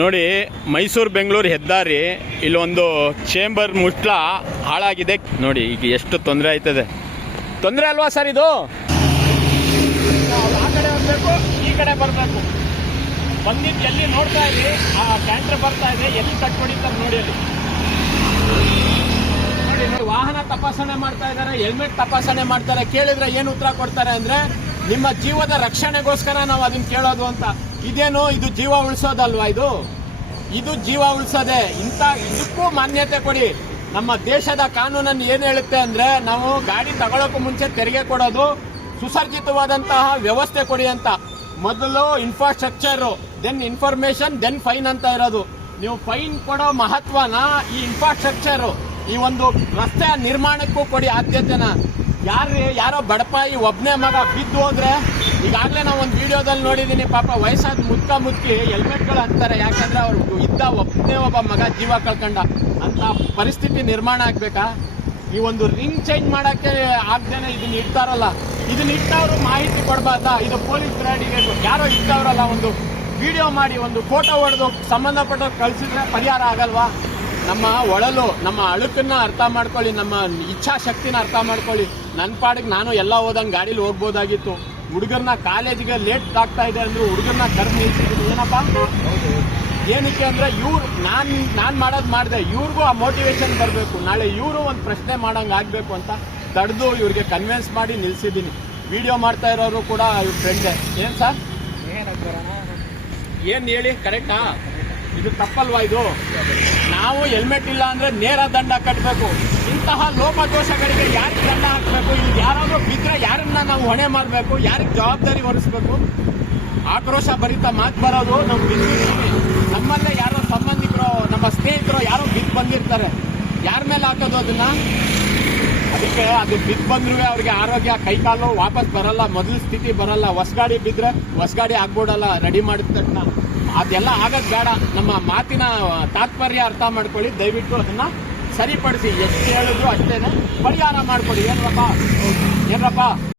ನೋಡಿ, ಮೈಸೂರು ಬೆಂಗಳೂರು ಹೆದ್ದಾರಿ ಇಲ್ಲೊಂದು ಚೇಂಬರ್ ಮುಟ್ಲ ಹಾಳಾಗಿದೆ ನೋಡಿ. ಈಗ ಎಷ್ಟು ತೊಂದರೆ ಆಯ್ತದೆ. ತೊಂದರೆ ಅಲ್ವಾ ಸರ್ ಇದು? ಆ ಕಡೆ ಹೋಗ್ಬೇಕು, ಈ ಕಡೆ ಬರಬೇಕು. ಬಂದಿದ್ದು ಎಲ್ಲಿ ನೋಡ್ತಾ ಇದ್ರಿ, ಆ ಕ್ಯಾಂಟ್ರ್ ಬರ್ತಾ ಇದೆ, ಎಲ್ಲಿ ಕಟ್ಕೊಡಿತಾರೆ ನೋಡಿ. ಅಲ್ಲಿ ನೋಡಿ ನೋಡಿ, ವಾಹನ ತಪಾಸಣೆ ಮಾಡ್ತಾ ಇದ್ದಾರೆ, ಹೆಲ್ಮೆಟ್ ತಪಾಸಣೆ ಮಾಡ್ತಾರೆ. ಕೇಳಿದ್ರೆ ಏನು ಉತ್ತರ ಕೊಡ್ತಾರೆ ಅಂದ್ರೆ, ನಿಮ್ಮ ಜೀವದ ರಕ್ಷಣೆಗೋಸ್ಕರ ನಾವು ಅದನ್ನ ಕೇಳೋದು ಅಂತ. ಇದೇನು, ಇದು ಜೀವ ಉಳಿಸೋದಲ್ವಾ? ಇದು ಜೀವ ಉಳಿಸೋದೆ. ಇದಕ್ಕೂ ಮಾನ್ಯತೆ ಕೊಡಿ. ನಮ್ಮ ದೇಶದ ಕಾನೂನನ್ನು ಏನು ಹೇಳುತ್ತೆ ಅಂದ್ರೆ, ನಾವು ಗಾಡಿ ತಗೊಳ್ಳೋಕ್ಕೂ ಮುಂಚೆ ತೆರಿಗೆ ಕೊಡೋದು, ಸುಸರ್ಜಿತವಾದಂತಹ ವ್ಯವಸ್ಥೆ ಕೊಡಿ ಅಂತ. ಮೊದಲು infrastructure, then information, then fine ಅಂತ ಇರೋದು. ನೀವು ಫೈನ್ ಕೊಡೋ ಮಹತ್ವನ ಈ ಇನ್ಫ್ರಾಸ್ಟ್ರಕ್ಚರ್, ಈ ಒಂದು ರಸ್ತೆಯ ನಿರ್ಮಾಣಕ್ಕೂ ಕೊಡಿ ಆದ್ಯತೆನ. ಯಾರೋ ಬಡಪಾಯಿ ಒಬ್ನೇ ಮಗ ಬಿದ್ದು ಹೋದ್ರೆ, ಈಗಾಗಲೇ ನಾವು ಒಂದು ವಿಡಿಯೋದಲ್ಲಿ ನೋಡಿದೀನಿ, ಪಾಪ ವಯಸ್ಸಾದ ಮುದ್ಕಿ ಹೆಲ್ಮೆಟ್ಗಳು ಅಂತಾರೆ. ಯಾಕಂದ್ರೆ ಅವ್ರು ಒಬ್ಬನೇ ಒಬ್ಬ ಮಗ ಜೀವ ಕಳ್ಕೊಂಡ ಅಂತ ಪರಿಸ್ಥಿತಿ ನಿರ್ಮಾಣ ಆಗ್ಬೇಕಾ? ಈ ಒಂದು ರಿಂಗ್ ಚೇಂಜ್ ಮಾಡಕ್ಕೆ ಆಗ್ದೇನೆ ಇದನ್ನ ಇಡ್ತಾರಲ್ಲ, ಇದನ್ನ ಇಟ್ಟವ್ರು ಮಾಹಿತಿ ಕೊಡಬಾರ್ದ? ಇದು ಪೊಲೀಸ್ ಬ್ರಾಡಿಗೆ ಯಾರೋ ಇಟ್ಟವ್ರಲ್ಲ, ಒಂದು ವಿಡಿಯೋ ಮಾಡಿ ಒಂದು ಫೋಟೋ ಹೊಡೆದು ಸಂಬಂಧಪಟ್ಟವ್ರು ಕಳಿಸಿದ್ರೆ ಪರಿಹಾರ ಆಗಲ್ವಾ? ನಮ್ಮ ಒಳಲು, ನಮ್ಮ ಅಳುಕನ್ನ ಅರ್ಥ ಮಾಡ್ಕೊಳ್ಳಿ, ನಮ್ಮ ಇಚ್ಛಾಶಕ್ತಿನ ಅರ್ಥ ಮಾಡ್ಕೊಳ್ಳಿ. ನನ್ನ ಪಾಡಿಗೆ ನಾನು ಎಲ್ಲ ಹೋದಂಗೆ ಗಾಡೀಲಿ ಹೋಗ್ಬೋದಾಗಿತ್ತು. ಹುಡುಗರನ್ನ ಕಾಲೇಜಿಗೆ ಲೇಟ್ ಆಗ್ತಾ ಇದೆ ಅಂದ್ರು ಹುಡುಗರನ್ನ ಕರೆದು ನಿಲ್ಸಿದ್ದೀನಿ. ಏನಪ್ಪ ಏನಕ್ಕೆ ಅಂದ್ರೆ, ನಾನು ಮಾಡೋದು ಮಾಡಿದೆ, ಇವ್ರಿಗೂ ಆ ಮೋಟಿವೇಶನ್ ಬರಬೇಕು. ನಾಳೆ ಇವರು ಒಂದು ಪ್ರಶ್ನೆ ಮಾಡೋಂಗೆ ಆಗಬೇಕು ಅಂತ ತಡೆದು ಇವ್ರಿಗೆ ಕನ್ವಿನ್ಸ್ ಮಾಡಿ ನಿಲ್ಸಿದ್ದೀನಿ. ವಿಡಿಯೋ ಮಾಡ್ತಾ ಇರೋರು ಕೂಡ ಇವ್ರ ಫ್ರೆಂಡೇ. ಏನು ಸರ್, ಏನು ಹೇಳಿ, ಕರೆಕ್ಟಾ? ಇದು ತಪ್ಪಲ್ವಾ? ಇದು ನಾವು ಹೆಲ್ಮೆಟ್ ಇಲ್ಲ ಅಂದ್ರೆ ನೇರ ದಂಡ ಕಟ್ಟಬೇಕು. ಇಂತಹ ಲೋಪದೋಷಗಳಿಗೆ ಯಾರಿಗೆ ದಂಡ ಹಾಕಬೇಕು? ಇಲ್ಲಿ ಯಾರಾದ್ರೂ ಬಿದ್ದರೆ ಯಾರನ್ನ ನಾವು ಹೊಣೆ ಮಾಡಬೇಕು? ಯಾರಿಗೆ ಜವಾಬ್ದಾರಿ ಹೊರಿಸ್ಬೇಕು? ಆಕ್ರೋಶ ಭರಿತ ಮಾತು ಬರೋದು, ನಾವು ಬಿದ್ದಿರ್ತೀವಿ, ನಮ್ಮಲ್ಲೇ ಯಾರೋ ಸಂಬಂಧಿಕರು, ನಮ್ಮ ಸ್ನೇಹಿತರು ಯಾರೋ ಬಿದ್ದು ಬಂದಿರ್ತಾರೆ, ಯಾರ ಮೇಲೆ ಹಾಕೋದು ಅದನ್ನ? ಅದಕ್ಕೆ ಅದು ಬಿದ್ದು ಬಂದ್ರೂ ಅವ್ರಿಗೆ ಆರೋಗ್ಯ, ಕೈಕಾಲು ವಾಪಸ್ ಬರಲ್ಲ, ಮೊದಲ ಸ್ಥಿತಿ ಬರಲ್ಲ. ಹೊಸಗಾಡಿ ಬಿದ್ದರೆ ಹೊಸಗಾಡಿ ಆಗ್ಬೋಡಲ್ಲ ರೆಡಿ ಮಾಡಿದ ತಕ್ಷಣ. ಅದೆಲ್ಲ ಆಗೋದು ಬೇಡ. ನಮ್ಮ ಮಾತಿನ ತಾತ್ಪರ್ಯ ಅರ್ಥ ಮಾಡ್ಕೊಳ್ಳಿ. ದಯವಿಟ್ಟು ಅದನ್ನ ಸರಿಪಡಿಸಿ. ಎಷ್ಟು ಹೇಳಿದ್ರು ಅಷ್ಟೇನೆ ಪರಿಹಾರ ಮಾಡ್ಕೊಡಿ. ಏನ್ರಪ್ಪ?